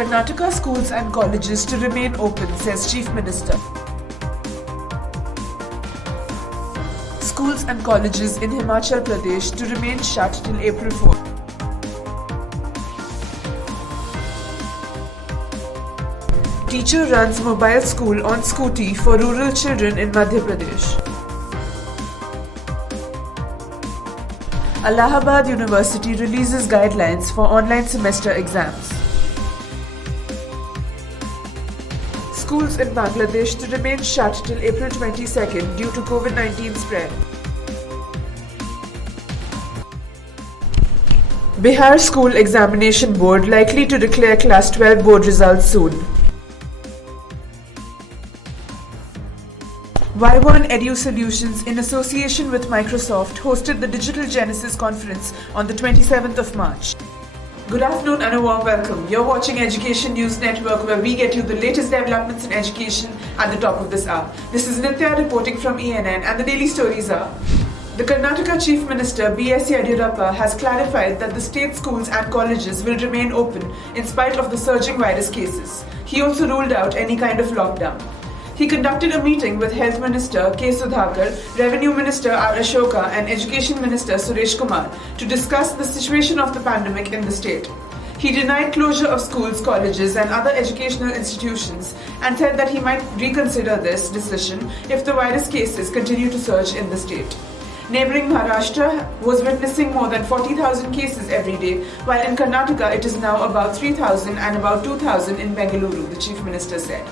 Karnataka schools and colleges to remain open, says Chief Minister. Schools and colleges in Himachal Pradesh to remain shut till April 4. Teacher runs mobile school on scooty for rural children in Madhya Pradesh. Allahabad University releases guidelines for online semester exams. Schools in Bangladesh to remain shut till April 22nd due to COVID-19 spread. Bihar School Examination Board likely to declare Class 12 board results soon. Y1 Edu Solutions, in association with Microsoft, hosted the Digital Genesis Conference on the 27th of March. Good afternoon and a warm welcome. You're watching Education News Network, where we get you the latest developments in education at the top of this hour. This is Nitya reporting from ENN, and the daily stories are: the Karnataka Chief Minister B.S. Yediyurappa has clarified that the state schools and colleges will remain open in spite of the surging virus cases. He also ruled out any kind of lockdown. He conducted a meeting with Health Minister K. Sudhakar, Revenue Minister R. Ashoka and Education Minister Suresh Kumar to discuss the situation of the pandemic in the state. He denied closure of schools, colleges and other educational institutions and said that he might reconsider this decision if the virus cases continue to surge in the state. Neighbouring Maharashtra was witnessing more than 40,000 cases every day, while in Karnataka it is now about 3,000 and about 2,000 in Bengaluru, the Chief Minister said.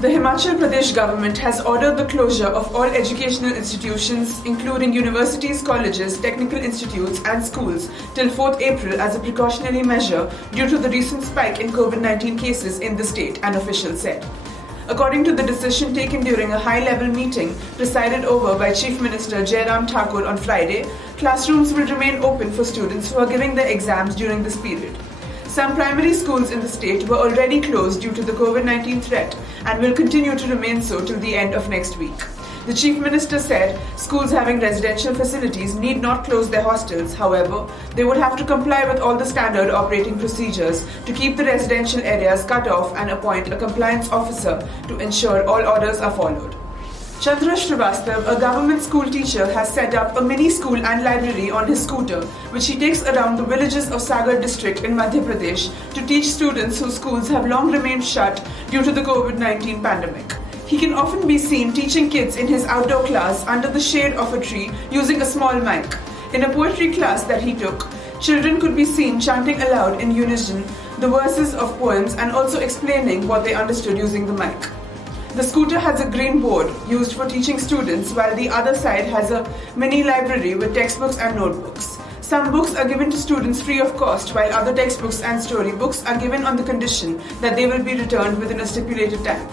The Himachal Pradesh government has ordered the closure of all educational institutions, including universities, colleges, technical institutes and schools, till 4th April as a precautionary measure due to the recent spike in COVID-19 cases in the state, an official said. According to the decision taken during a high-level meeting presided over by Chief Minister Jairam Thakur on Friday, classrooms will remain open for students who are giving their exams during this period. Some primary schools in the state were already closed due to the COVID-19 threat and will continue to remain so till the end of next week. The Chief Minister said schools having residential facilities need not close their hostels. However, they would have to comply with all the standard operating procedures to keep the residential areas cut off and appoint a compliance officer to ensure all orders are followed. Chandra Srivastav, a government school teacher, has set up a mini school and library on his scooter, which he takes around the villages of Sagar district in Madhya Pradesh to teach students whose schools have long remained shut due to the COVID-19 pandemic. He can often be seen teaching kids in his outdoor class under the shade of a tree using a small mic. In a poetry class that he took, children could be seen chanting aloud in unison the verses of poems and also explaining what they understood using the mic. The scooter has a green board used for teaching students, while the other side has a mini library with textbooks and notebooks. Some books are given to students free of cost, while other textbooks and storybooks are given on the condition that they will be returned within a stipulated time.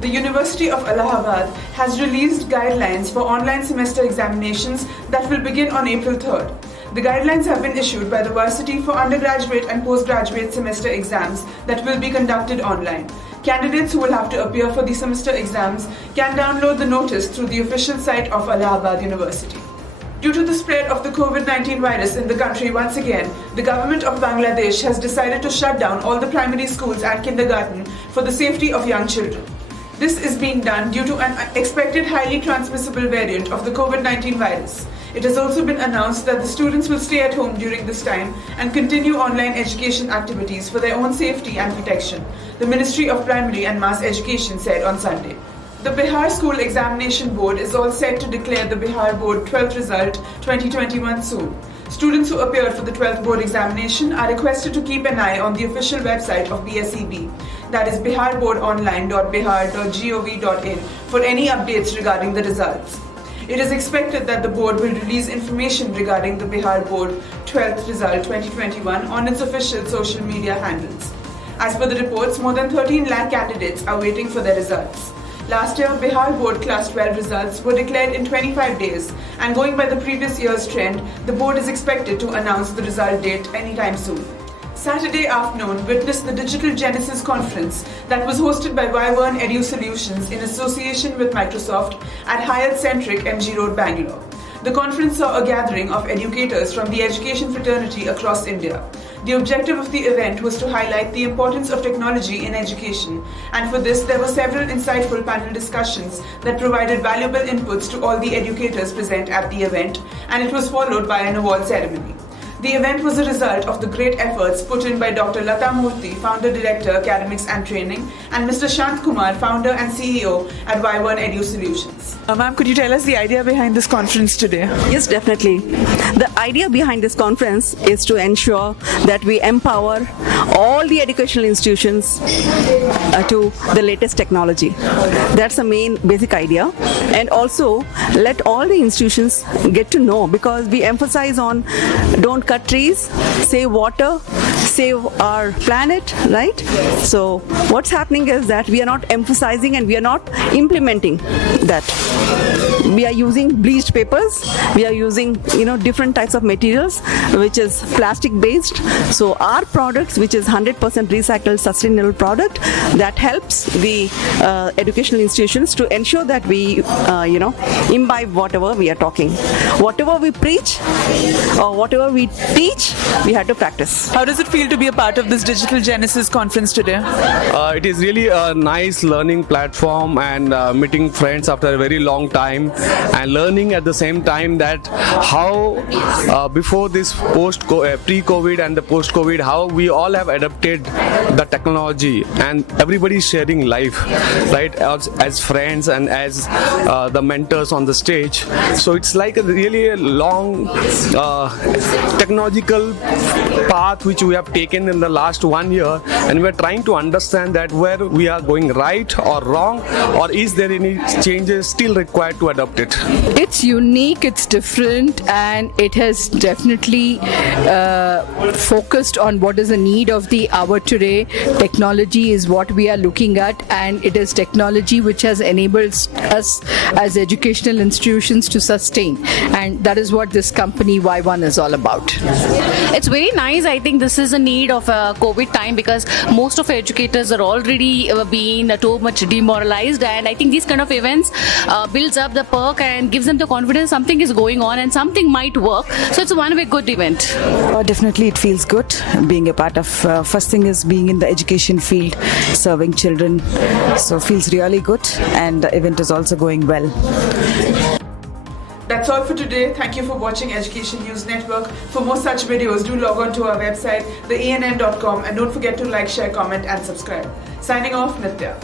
The University of Allahabad has released guidelines for online semester examinations that will begin on April 3rd. The guidelines have been issued by the varsity for undergraduate and postgraduate semester exams that will be conducted online. Candidates who will have to appear for the semester exams can download the notice through the official site of Allahabad University. Due to the spread of the COVID-19 virus in the country once again, the government of Bangladesh has decided to shut down all the primary schools and kindergarten for the safety of young children. This is being done due to an expected highly transmissible variant of the COVID-19 virus. It has also been announced that the students will stay at home during this time and continue online education activities for their own safety and protection, the Ministry of Primary and Mass Education said on Sunday. The Bihar School Examination Board is all set to declare the Bihar Board 12th result 2021 soon. Students who appeared for the 12th board examination are requested to keep an eye on the official website of BSEB, that is biharboardonline.bihar.gov.in, for any updates regarding the results. It is expected that the board will release information regarding the Bihar Board 12th result 2021 on its official social media handles. As per the reports, more than 13 lakh candidates are waiting for their results. Last year, Bihar Board Class 12 results were declared in 25 days, and going by the previous year's trend, the board is expected to announce the result date anytime soon. Saturday afternoon witnessed the Digital Genesis Conference that was hosted by Y1 Edu Solutions in association with Microsoft at Hyatt Centric MG Road, Bangalore. The conference saw a gathering of educators from the education fraternity across India. The objective of the event was to highlight the importance of technology in education, and for this there were several insightful panel discussions that provided valuable inputs to all the educators present at the event, and it was followed by an award ceremony. The event was a result of the great efforts put in by Dr. Lata Murthy, Founder Director, Academics and Training, and Mr. Shant Kumar, Founder and CEO at Y1 Edu Solutions. Ma'am, could you tell us the idea behind this conference today? Yes, definitely. The idea behind this conference is to ensure that we empower all the educational institutions to the latest technology. That's the main basic idea. And also let all the institutions get to know, because we emphasize on don't cut trees, save water, save our planet, right? So what's happening is that we are not emphasizing and we are not implementing that. We are using bleached papers, we are using different types of materials which is plastic based. So our products, which is 100% recycled sustainable product, that helps the educational institutions to ensure that we imbibe whatever we are talking. Whatever we preach or whatever we teach, we have to practice. How does it feel to be a part of this Digital Genesis conference today? It is really a nice learning platform and meeting friends after a very long time, and learning at the same time that how before this pre-COVID and the post-COVID, how we all have adapted the technology, and everybody is sharing life, right, as friends and as the mentors on the stage. So it's like a really long technological path which we have taken in the last 1 year, and we're trying to understand that where we are going right or wrong, or is there any changes still required to adopt it. It's unique, it's different, and it has definitely focused on what is the need of the hour today. Technology is what we are looking at, and it is technology which has enabled us as educational institutions to sustain, and that is what this company Y1 is all about. It's very nice. I think this is a need of COVID time, because most of educators are already being too much demoralized, and I think these kind of events builds up the perk and gives them the confidence something is going on and something might work. So it's a one-way good event. Definitely it feels good being a part of, first thing is being in the education field, serving children, so feels really good, and the event is also going well. That's all for today. Thank you for watching Education News Network. For more such videos, do log on to our website, theENN.com, and don't forget to like, share, comment and subscribe. Signing off, Nitya.